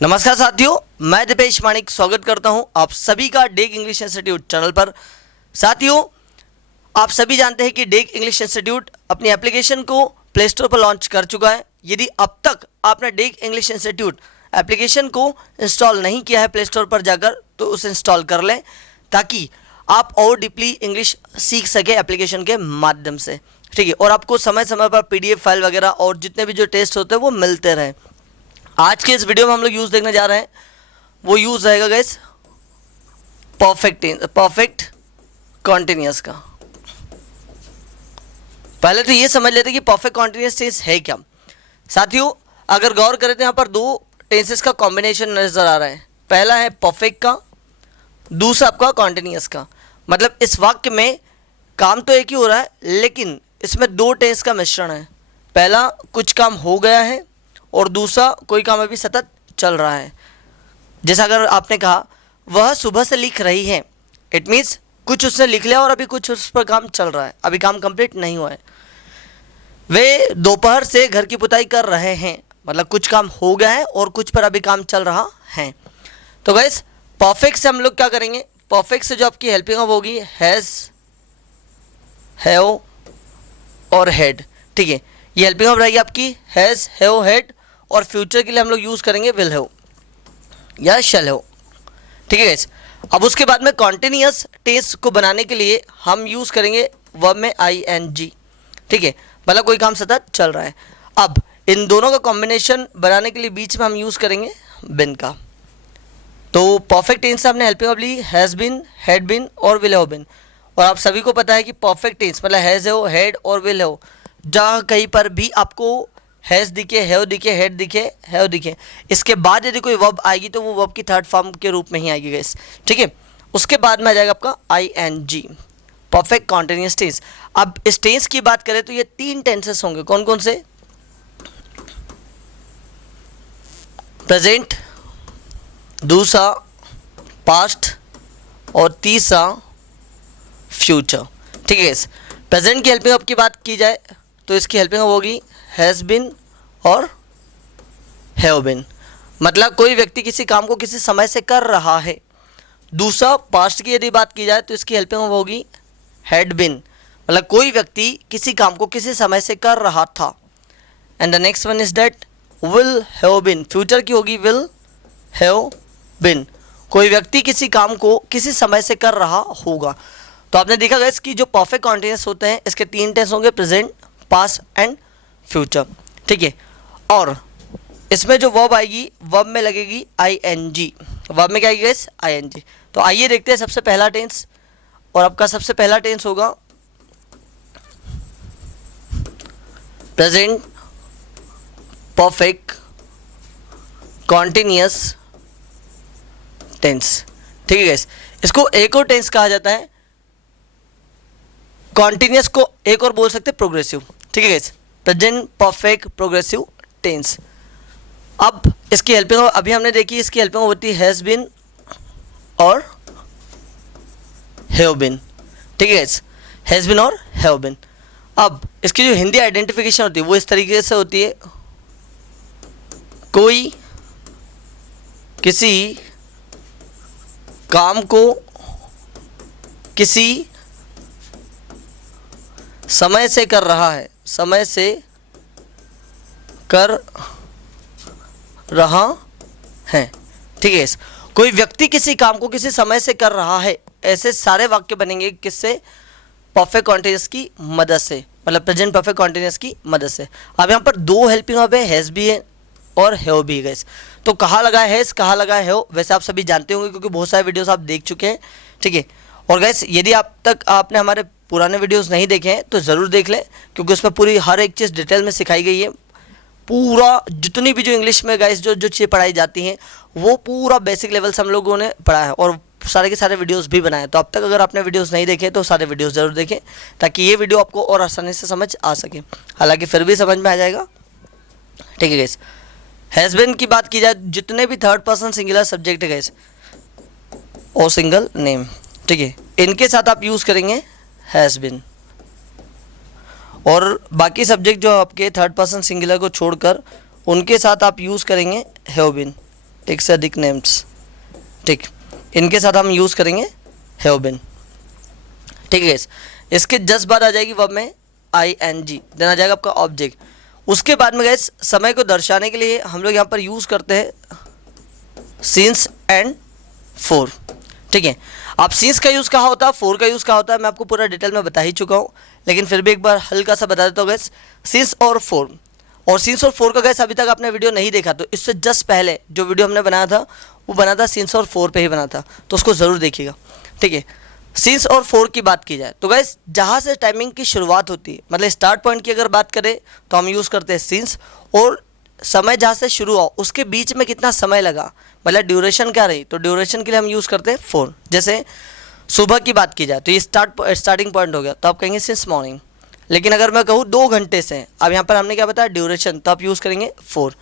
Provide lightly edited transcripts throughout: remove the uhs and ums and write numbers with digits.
नमस्कार साथियों, मैं दीपेश मानिक स्वागत करता हूं आप सभी का डेक इंग्लिश इंस्टीट्यूट चैनल पर। साथियों, आप सभी जानते हैं कि डेक इंग्लिश इंस्टीट्यूट अपनी एप्लीकेशन को प्ले स्टोर पर लॉन्च कर चुका है। यदि अब तक आपने डेक इंग्लिश इंस्टीट्यूट एप्लीकेशन को इंस्टॉल नहीं किया है प्ले स्टोर पर जाकर, तो उसे इंस्टॉल कर लें ताकि आप और डीपली इंग्लिश सीख सके एप्लीकेशन के माध्यम से। ठीक है, और आपको समय समय पर PDF फाइल वगैरह और जितने भी जो टेस्ट होते हैं वो मिलते रहें। आज के इस वीडियो में हम लोग यूज़ देखने जा रहे हैं, वो यूज़ रहेगा गाइस परफेक्ट कॉन्टिन्यूस का। पहले तो ये समझ लेते हैं कि परफेक्ट कॉन्टिन्यूस टेंस है क्या। साथियों, अगर गौर करें तो यहाँ पर दो टेंसेस का कॉम्बिनेशन नज़र आ रहा है। पहला है परफेक्ट का, दूसरा आपका कॉन्टिन्यूस का। मतलब इस वाक्य में काम तो एक ही हो रहा है, लेकिन इसमें दो टेंस का मिश्रण है। पहला कुछ काम हो गया है और दूसरा कोई काम अभी सतत चल रहा है। जैसा अगर आपने कहा वह सुबह से लिख रही है, इट मीन्स कुछ उसने लिख लिया और अभी कुछ उस पर काम चल रहा है, अभी काम कंप्लीट नहीं हुआ है। वे दोपहर से घर की पुताई कर रहे हैं, मतलब कुछ काम हो गया है और कुछ पर अभी काम चल रहा है। तो गाइस, परफेक्ट से हम लोग क्या करेंगे, परफेक्ट से जो आपकी हेल्पिंग ऑफ होगी हैज़, हैव और हैड। ठीक है, ये हेल्पिंग ऑफ रहेगी आपकी हैज़, हैव, हैड, और फ्यूचर के लिए हम लोग यूज़ करेंगे विल हैव या शैल हैव। ठीक है गाइस, अब उसके बाद में कॉन्टिन्यूस टेंस को बनाने के लिए हम यूज़ करेंगे वर्ब में ING। ठीक है, मतलब कोई काम सतत चल रहा है। अब इन दोनों का कॉम्बिनेशन बनाने के लिए बीच में हम यूज़ करेंगे बिन का। तो परफेक्ट टेंस से हमने हेल्पिंग ऑफ ली हैज़ बिन, हैड बिन और विल हैव बिन। और आप सभी को पता है कि परफेक्ट टेंस मतलब हैज़ हैव, हैड और विल हैव, जहाँ कहीं पर भी आपको हैज़ दिखे, हैव दिखे, हैड दिखे, हैव दिखे, इसके बाद यदि कोई वर्ब आएगी तो वो वर्ब की थर्ड फॉर्म के रूप में ही आएगी गाइस। ठीक है, उसके बाद में आ जाएगा आपका ING, परफेक्ट कॉन्टिन्यूस टेंस। अब इस टेंस की बात करें तो ये तीन टेंसेस होंगे। कौन कौन से? प्रेजेंट, दूसरा पास्ट और तीसरा फ्यूचर। ठीक है गाइस, प्रेजेंट की हेल्पिंग ऑफ की बात की जाए तो इसकी हेल्पिंग ऑफ होगी हैज़ बिन और हैव बिन, मतलब कोई व्यक्ति किसी काम को किसी समय से कर रहा है। दूसरा पास्ट की यदि बात की जाए तो इसकी हेल्पिंग ऑफ होगी हैड बिन, मतलब कोई व्यक्ति किसी काम को किसी समय से कर रहा था। And the next one is that will have been, future की होगी विल हैव बिन, कोई व्यक्ति किसी काम को किसी समय से कर रहा होगा। तो आपने देखा गाइस कि जो परफेक्ट कॉन्टिन्यूस होते हैं इसके तीन टेंस होंगे, प्रेजेंट, पास्ट एंड फ्यूचर। ठीक है, और इसमें जो वर्ब आएगी, वर्ब में लगेगी ING। वर्ब में क्या आएगी गाइस? ING। तो आइए देखते हैं सबसे पहला टेंस, और आपका सबसे पहला टेंस होगा प्रेजेंट परफेक्ट कॉन्टिन्यूस टेंस। ठीक है गाइस, इसको एक और टेंस कहा जाता है। कॉन्टिन्यूस को एक और बोल सकते हैं प्रोग्रेसिव। ठीक है guys, present perfect progressive tense. अब इसकी हेल्पिंग अभी हमने देखी, इसकी हेल्पिंग होती है हैज़ बिन और हैव बिन। ठीक है गाइस, हैज़ बिन और हैव बिन। अब इसकी जो हिंदी आइडेंटिफिकेशन होती है वो इस तरीके से होती है, कोई किसी काम को किसी समय से कर रहा है, समय से कर रहा है। ठीक है, कोई व्यक्ति किसी काम को किसी समय से कर रहा है, ऐसे सारे वाक्य बनेंगे किससे? परफेक्ट कॉन्टिन्यूस की मदद से, मतलब प्रेजेंट परफेक्ट कॉन्टिन्यूस की मदद से। अब यहाँ पर दो हेल्पिंग वर्ब है, हैज़ भी है और हैव भी है। तो कहाँ लगा है हैज़, कहाँ लगा है हैव, वैसे आप सभी जानते होंगे क्योंकि बहुत सारे वीडियोस आप देख चुके हैं। ठीक है, और गाइस यदि आप तक आपने हमारे पुराने वीडियोस नहीं देखे हैं तो ज़रूर देख लें, क्योंकि उसमें पूरी हर एक चीज़ डिटेल में सिखाई गई है। पूरा जितनी भी जो इंग्लिश में गाइस जो चीज़ें पढ़ाई जाती हैं वो पूरा बेसिक लेवल से हम लोगों ने पढ़ा है, और सारे के सारे वीडियोस भी बनाए। तो अब तक अगर आपने वीडियोस नहीं देखे तो सारे वीडियोस ज़रूर देखें, ताकि ये वीडियो आपको और आसानी से समझ आ सके। हालांकि फिर भी समझ में आ जाएगा। ठीक है गाइस, हैज़ बिन की बात की जाए, जितने भी थर्ड पर्सन सिंगुलर सब्जेक्ट है गाइस और सिंगल नेम, ठीक है, इनके साथ आप यूज़ करेंगे हैज़ बिन, और बाकी सब्जेक्ट जो आपके थर्ड पर्सन सिंगुलर को छोड़कर उनके साथ आप यूज़ करेंगे हैव बीन। एक से अधिक नेम्स, ठीक, इनके साथ हम यूज़ करेंगे हैव बीन, ठीक है। इसके जस्ट बाद आ जाएगी वर्ब में ing, देन आ जाएगा आपका ऑब्जेक्ट। उसके बाद में गाइस समय को दर्शाने के लिए हम लोग यहाँ पर यूज़ करते हैं सिंस एंड फोर, ठीक है। अब सिंस का यूज़ कहाँ होता है, फोर का यूज़ कहाँ होता है, मैं आपको पूरा डिटेल में बता ही चुका हूँ, लेकिन फिर भी एक बार हल्का सा बता देता हूँ गाइस। सिंस और फोर, और सिंस और फोर का गाइस अभी तक आपने वीडियो नहीं देखा तो इससे जस्ट पहले जो वीडियो हमने बनाया था वो बना था सिंस और फोर पे ही बना था, तो उसको ज़रूर देखिएगा, ठीक है। सिंस और फोर की बात की जाए तो गाइस जहाँ से टाइमिंग की शुरुआत होती है, मतलब स्टार्ट पॉइंट की अगर बात करें तो हम यूज़ करते हैं सिंस, और समय जहाँ से शुरू हुआ उसके बीच में कितना समय लगा, मतलब ड्यूरेशन क्या रही, तो ड्यूरेशन के लिए हम यूज़ करते हैं फोर। जैसे सुबह की बात की जाए तो ये स्टार्टिंग पॉइंट हो गया, तो आप कहेंगे सिंस मॉर्निंग। लेकिन अगर मैं कहूँ 2 घंटे से, अब यहाँ पर हमने क्या बताया ड्यूरेशन, तो आप यूज़ करेंगे फोर।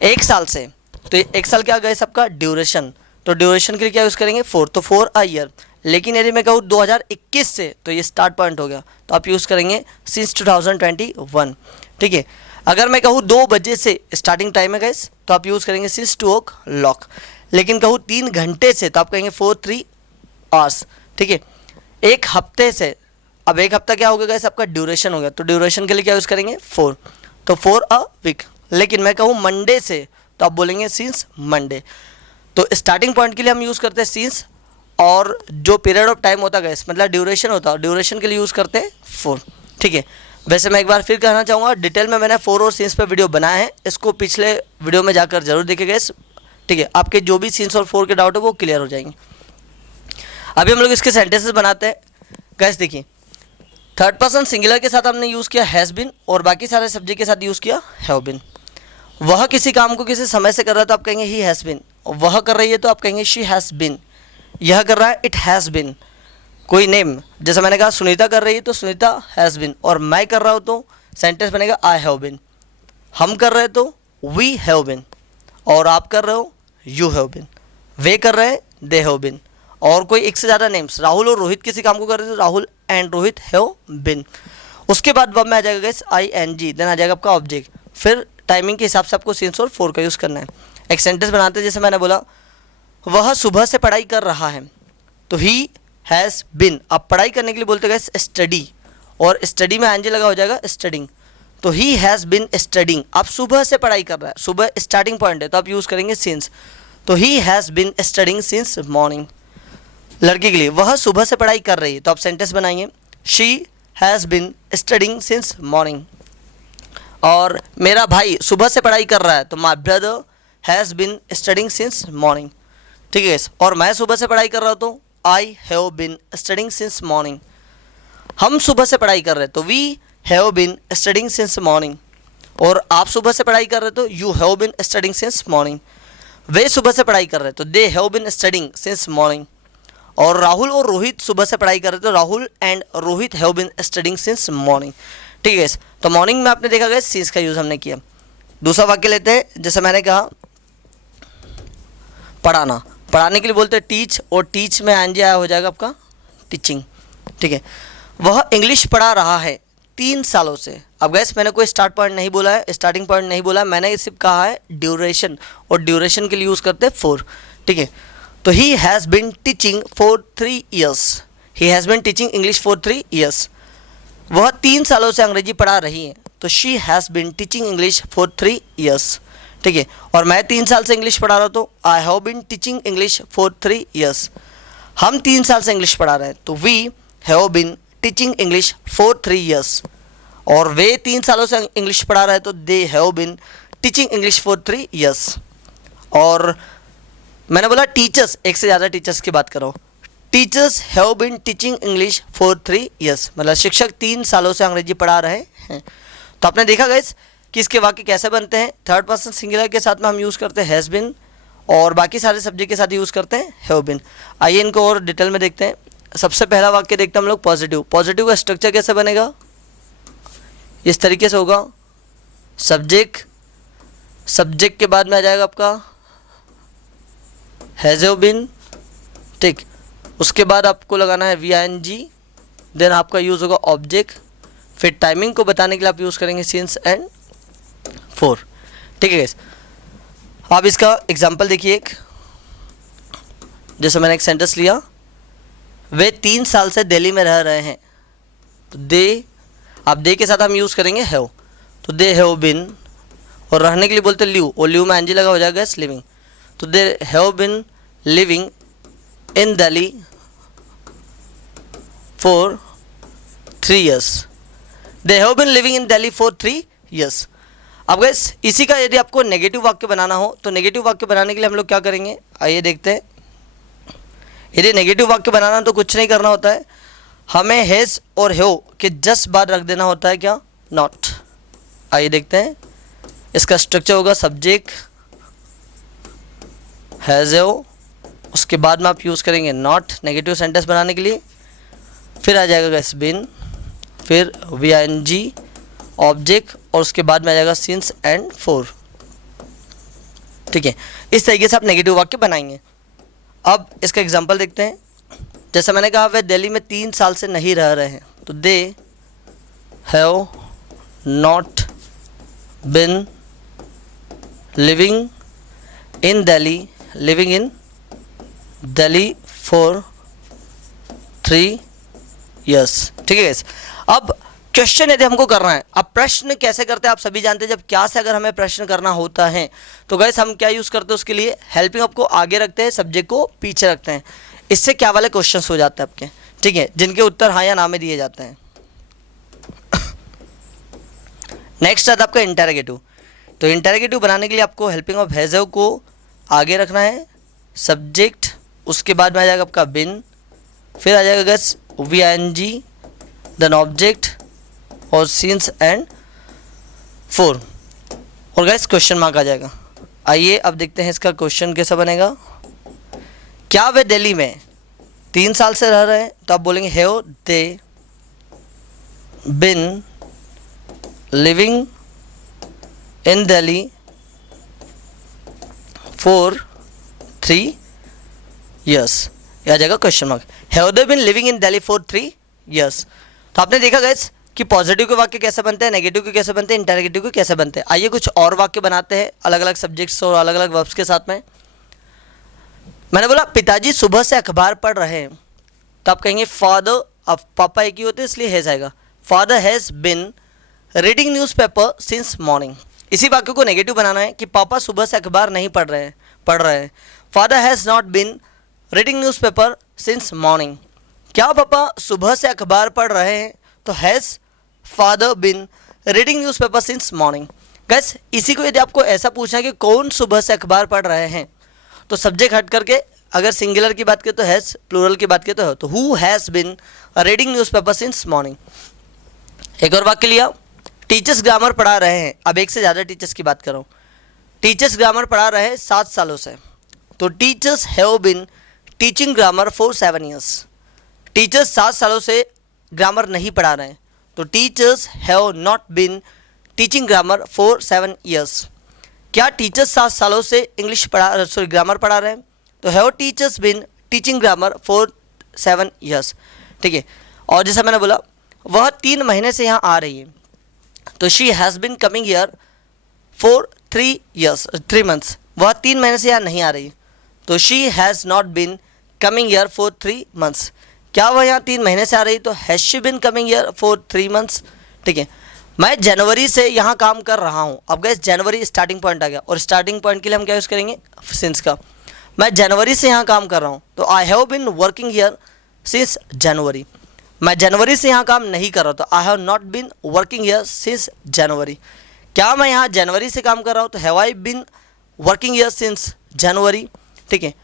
1 साल से, तो 1 साल क्या गए सबका ड्यूरेशन, तो ड्यूरेशन के लिए क्या यूज़ करेंगे फोर, तो 4 अ ईयर। लेकिन यदि मैं कहूँ 2021 से, तो ये स्टार्ट पॉइंट हो गया, तो आप यूज़ करेंगे सिंस 2021, ठीक है। अगर मैं कहूँ 2 बजे से स्टार्टिंग टाइम है गाइस, तो आप यूज़ करेंगे सिंस 2 o'clock। लेकिन कहूँ 3 घंटे से, तो आप कहेंगे 3 hours, ठीक है। 1 हफ्ते से, अब 1 हफ्ता क्या हो गया गाइस आपका ड्यूरेशन हो गया, तो ड्यूरेशन के लिए क्या यूज़ करेंगे फोर, तो 4 अ वीक। लेकिन मैं कहूँ मंडे से, तो आप बोलेंगे सिंस मंडे। तो स्टार्टिंग पॉइंट के लिए हम यूज़ करते हैं सिंस, और जो पीरियड ऑफ टाइम होता है गाइस मतलब ड्यूरेशन होता है, ड्यूरेशन के लिए यूज़ करते हैं फोर, ठीक है। वैसे मैं एक बार फिर कहना चाहूँगा, डिटेल में मैंने फोर और सिंस पे वीडियो बनाया है, इसको पिछले वीडियो में जाकर जरूर देखिएगा गाइस, ठीक है। आपके जो भी सिंस और फोर के डाउट है वो क्लियर हो जाएंगे। अभी हम लोग इसके सेंटेंसेस बनाते हैं गाइस। देखिए, थर्ड पर्सन सिंगुलर के साथ हमने यूज़ किया हैज़ बिन, और बाकी सारे सब्जेक्ट के साथ यूज़ किया हैव बिन। वह किसी काम को किसी समय से कर रहा है तो आप कहेंगे ही हैज़ बिन, वह कर रही है तो आप कहेंगे शी हैज़ बिन। यह कर रहा है इट हैज़ बिन। कोई नेम, जैसे मैंने कहा सुनीता कर रही है तो सुनीता हैज़ बिन, और मैं कर रहा हूँ तो सेंटेंस बनेगा आई हैव बिन। हम कर रहे हैं तो वी हैव बिन, और आप कर रहे हो यू हैव बिन। वे कर रहे हैं दे हैव बिन, और कोई एक से ज़्यादा नेम्स, राहुल और रोहित किसी काम को कर रहे थे तो Rahul and Rohit have been. उसके बाद वर्ब में आ जाएगा गाइस ing, देन आ जाएगा आपका ऑब्जेक्ट। फिर टाइमिंग के हिसाब से आपको सिंस और फोर का यूज़ करना है। एक सेंटेंस बनाते हैं, जैसे मैंने बोला वह सुबह से पढ़ाई कर रहा है, तो ही हैज़ बिन। आप पढ़ाई करने के लिए बोलते हैं स्टडी, और स्टडी में ing लगा हो जाएगा स्टडिंग, तो ही हैज़ बिन स्टडिंग। आप सुबह से पढ़ाई कर रहा है, सुबह स्टार्टिंग पॉइंट है, तो आप यूज़ करेंगे सिंस, तो he has been studying since morning. लड़की के लिए वह सुबह से पढ़ाई कर रही है, तो आप सेंटेंस बनाएंगे she has bin studying since morning. और मेरा भाई सुबह से पढ़ाई कर रहा है, तो my brother has been studying since morning, ठीक है। और मैं सुबह से पढ़ाई कर रहा हूँ तो I have been studying since morning. हम सुबह से पढ़ाई कर रहे हैं तो we have been studying since morning, और आप सुबह से पढ़ाई कर रहे हो तो you have been studying since morning. वे सुबह से पढ़ाई कर रहे हैं तो they have been studying since morning, और राहुल और रोहित सुबह से पढ़ाई कर रहे थे तो Rahul and Rohit have been studying since morning, ठीक है। तो मॉर्निंग में आपने देखा गया सिंस का यूज़ हमने किया। दूसरा वाक्य लेते हैं, जैसे मैंने कहा पढ़ाना, पढ़ाने के लिए बोलते हैं टीच, और टीच में ing आया हो जाएगा आपका टीचिंग, ठीक है। वह इंग्लिश पढ़ा रहा है 3 सालों से। अब गैस मैंने कोई स्टार्ट पॉइंट नहीं बोला है, स्टार्टिंग पॉइंट नहीं बोला है, मैंने सिर्फ कहा है ड्यूरेशन, और ड्यूरेशन के लिए यूज़ करते हैं फोर, ठीक है। तो he has been teaching for 3 years, he has been teaching English for 3 years। वह 3 सालों से अंग्रेजी पढ़ा रही है, तो she has bin teaching English for 3 years, ठीक है। और मैं 3 साल से इंग्लिश पढ़ा रहा हूँ तो I have been teaching English for 3 years। हम 3 साल से इंग्लिश पढ़ा रहे हैं तो we have been teaching English for 3 years। और वे 3 सालों से इंग्लिश पढ़ा रहे हैं तो they have been teaching English for 3 years। और मैंने बोला टीचर्स, एक से ज़्यादा टीचर्स की बात करो, teachers have been teaching English for 3 years, मतलब शिक्षक 3 सालों से अंग्रेजी पढ़ा रहे हैं। तो आपने देखा गाइस कि इसके वाक्य कैसे बनते हैं। थर्ड पर्सन सिंगुलर के साथ में हम यूज़ करते हैं हैज़ बिन, और बाकी सारे सब्जेक्ट के साथ यूज़ करते हैं हैव बिन। आइए इनको और डिटेल में देखते हैं। सबसे पहला वाक्य देखते हैं हम लोग पॉजिटिव। पॉजिटिव का स्ट्रक्चर कैसे बनेगा, इस तरीके से होगा, सब्जेक्ट, सब्जेक्ट के बाद में आ जाएगा आपका हैज़ बिन, ठीक। उसके बाद आपको लगाना है ing, देन आपका यूज़ होगा ऑब्जेक्ट, फिर टाइमिंग को बताने के लिए आप यूज़ करेंगे सिंस एंड फोर, ठीक है। आप इसका एग्जाम्पल देखिए एक, जैसे मैंने एक सेंटेंस लिया, वे 3 साल से दिल्ली में रह रहे हैं, तो दे, आप दे के साथ हम यूज़ करेंगे हैव, तो दे हैव बिन, और रहने के लिए बोलते लिव, और लिव में एनजी लगा हो जाएगा लिविंग, तो they have been living in Delhi for 3 years, they have been living in Delhi for 3 years। अब गैस इसी का यदि आपको नेगेटिव वाक्य बनाना हो तो नेगेटिव वाक्य बनाने के लिए हम लोग क्या करेंगे, आइए देखते हैं। यदि नेगेटिव वाक्य बनाना तो कुछ नहीं करना होता है, हमें हैज़ और हैव के जस्ट बाद रख देना होता है क्या, नॉट। आइए देखते हैं, इसका स्ट्रक्चर होगा सब्जेक्ट हैज़ हैव, उसके बाद में आप यूज़ करेंगे नॉट नेगेटिव सेंटेंस बनाने के लिए, फिर आ जाएगा गैस बिन, फिर वी-आई-एन-जी ऑब्जेक्ट, और उसके बाद में आ जाएगा सिंस एंड फॉर। ठीक है, इस तरीके से आप नेगेटिव वाक्य बनाएंगे। अब इसका एग्जांपल देखते हैं, जैसा मैंने कहा वे दिल्ली में 3 साल से नहीं रह रहे हैं, तो they have not been living in Delhi for 3 years। ठीक है गाइस, अब क्वेश्चन यदि हमको करना है, अब प्रश्न कैसे करते हैं आप सभी जानते हैं। जब क्या से अगर हमें प्रश्न करना होता है तो गाइस हम क्या यूज़ करते हैं उसके लिए, हेल्पिंग वर्ब को आगे रखते हैं, सब्जेक्ट को पीछे रखते हैं। इससे क्या वाले क्वेश्चंस हो जाते हैं आपके, ठीक है, जिनके उत्तर हाँ या ना में दिए जाते हैं। नेक्स्ट आता है आपका इंटरोगेटिव। तो इंटरोगेटिव बनाने के लिए आपको हेल्पिंग वर्ब हैज़ हैव को आगे रखना है, सब्जेक्ट, उसके बाद में आ जाएगा आपका बिन, फिर आ जाएगा गाइस वी-आई-एन-जी, देन ऑब्जेक्ट और सिंस एंड फॉर, और गाइस क्वेश्चन मार्क आ जाएगा। आइए अब देखते हैं इसका क्वेश्चन कैसा बनेगा। क्या वे दिल्ली में 3 साल से रह रहे हैं, तो आप बोलेंगे have they been living in Delhi for 3 years, यह आ जाएगा question mark. Have they been living in Delhi for 3 years। तो आपने देखा गाइस कि पॉजिटिव के वाक्य कैसे बनते हैं, नेगेटिव के कैसे बनते हैं, इंटरोगेटिव के कैसे बनते हैं। आइए कुछ और वाक्य बनाते हैं अलग अलग सब्जेक्ट्स और अलग अलग वर्ब्स के साथ में। मैंने बोला पिताजी सुबह से अखबार पढ़ रहे हैं, तो आप कहेंगे फादर, अब पापा एक ही होते हैं इसलिए हैज़ आएगा, father has been reading newspaper since morning. इसी वाक्य को नेगेटिव बनाना है कि पापा सुबह से अखबार नहीं पढ़ रहे हैं। Father has not been reading newspaper since morning. क्या पापा सुबह से अखबार पढ़ रहे हैं, तो has father been reading newspaper since morning. Gas इसी को यदि आपको ऐसा पूछना है कि कौन सुबह से अखबार पढ़ रहे हैं, तो सब्जेक्ट हट करके अगर सिंगुलर की बात करें तो हैज़, प्लूरल की बात करें तो who has been reading newspaper since morning. एक और वाक्य लिया, टीचर्स ग्रामर पढ़ा रहे हैं। अब एक से ज़्यादा टीचर्स की बात कर रहा हूँ। टीचर्स ग्रामर पढ़ा रहे हैं 7 सालों से, तो teachers have been teaching grammar for 7 years। Teachers 7 सालों से ग्रामर नहीं पढ़ा रहे हैं, तो teachers have not been teaching grammar for 7 years। क्या टीचर्स 7 सालों से ग्रामर पढ़ा रहे हैं, तो have teachers been teaching grammar for 7 years। ठीक है, और जैसा मैंने बोला वह 3 महीने से यहाँ आ रही है, तो she has bin coming here for 3 months। वह 3 महीने से यहाँ नहीं आ रही, तो she has not bin coming here for 3 months। क्या वह यहाँ 3 महीने से आ रही, तो has she been coming here for 3 months। ठीक है, मैं जनवरी से यहाँ काम कर रहा हूँ। अब गैस जनवरी स्टार्टिंग पॉइंट आ गया, और स्टार्टिंग पॉइंट के लिए हम क्या यूज़ करेंगे, सिंस का। मैं जनवरी से यहाँ काम कर रहा हूँ, तो I have been working here since January. मैं जनवरी से यहाँ काम नहीं कर रहा, तो I have not been working here since January. क्या मैं यहाँ जनवरी से काम कर रहा हूँ, तो have I been working here since January. ठीक है,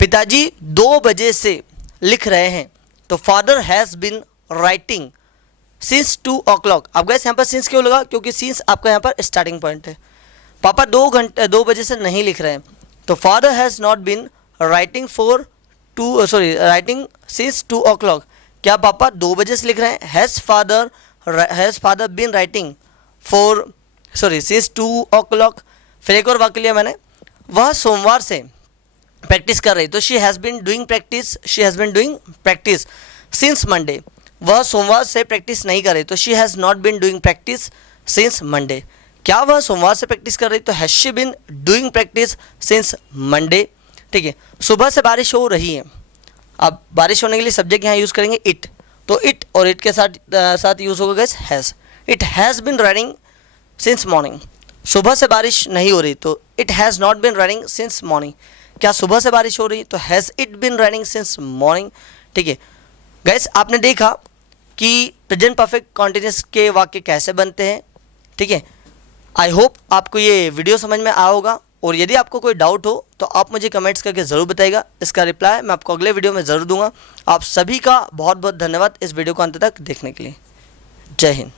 पिताजी 2 बजे से लिख रहे हैं, तो father has been writing since 2 o'clock। अब गैस यहाँ पर सिंस क्यों लगा, क्योंकि सिंस आपका यहाँ पर स्टार्टिंग पॉइंट है। पापा 2 बजे से नहीं लिख रहे हैं, तो father has not bin writing writing since 2 o'clock। क्या पापा 2 बजे से लिख रहे हैं, has father bin writing since 2 o'clock। फिर एक और वाक्य लिया मैंने, वह सोमवार से प्रैक्टिस कर रही, तो she has been doing practice since Monday. वह सोमवार से प्रैक्टिस नहीं कर रही, तो she has not been doing practice since Monday. क्या वह सोमवार से प्रैक्टिस कर रही? तो has she been doing practice since Monday. ठीक है, सुबह से बारिश हो रही है। अब बारिश होने के लिए सब्जेक्ट यहाँ यूज़ करेंगे इट, तो इट और इट के साथ यूज़ होगा guys has. It has been running since morning. सुबह से बारिश नहीं हो रही, तो it has not been running since morning. क्या सुबह से बारिश हो रही? तो has it been running since morning. ठीक है गाइस, आपने देखा कि प्रेजेंट परफेक्ट कॉन्टिन्यूस के वाक्य कैसे बनते हैं। ठीक है, आई होप आपको ये वीडियो समझ में आया होगा, और यदि आपको कोई डाउट हो तो आप मुझे कमेंट्स करके ज़रूर बताइएगा। इसका रिप्लाई मैं आपको अगले वीडियो में ज़रूर दूंगा। आप सभी का बहुत बहुत धन्यवाद इस वीडियो को अंत तक देखने के लिए। जय हिंद।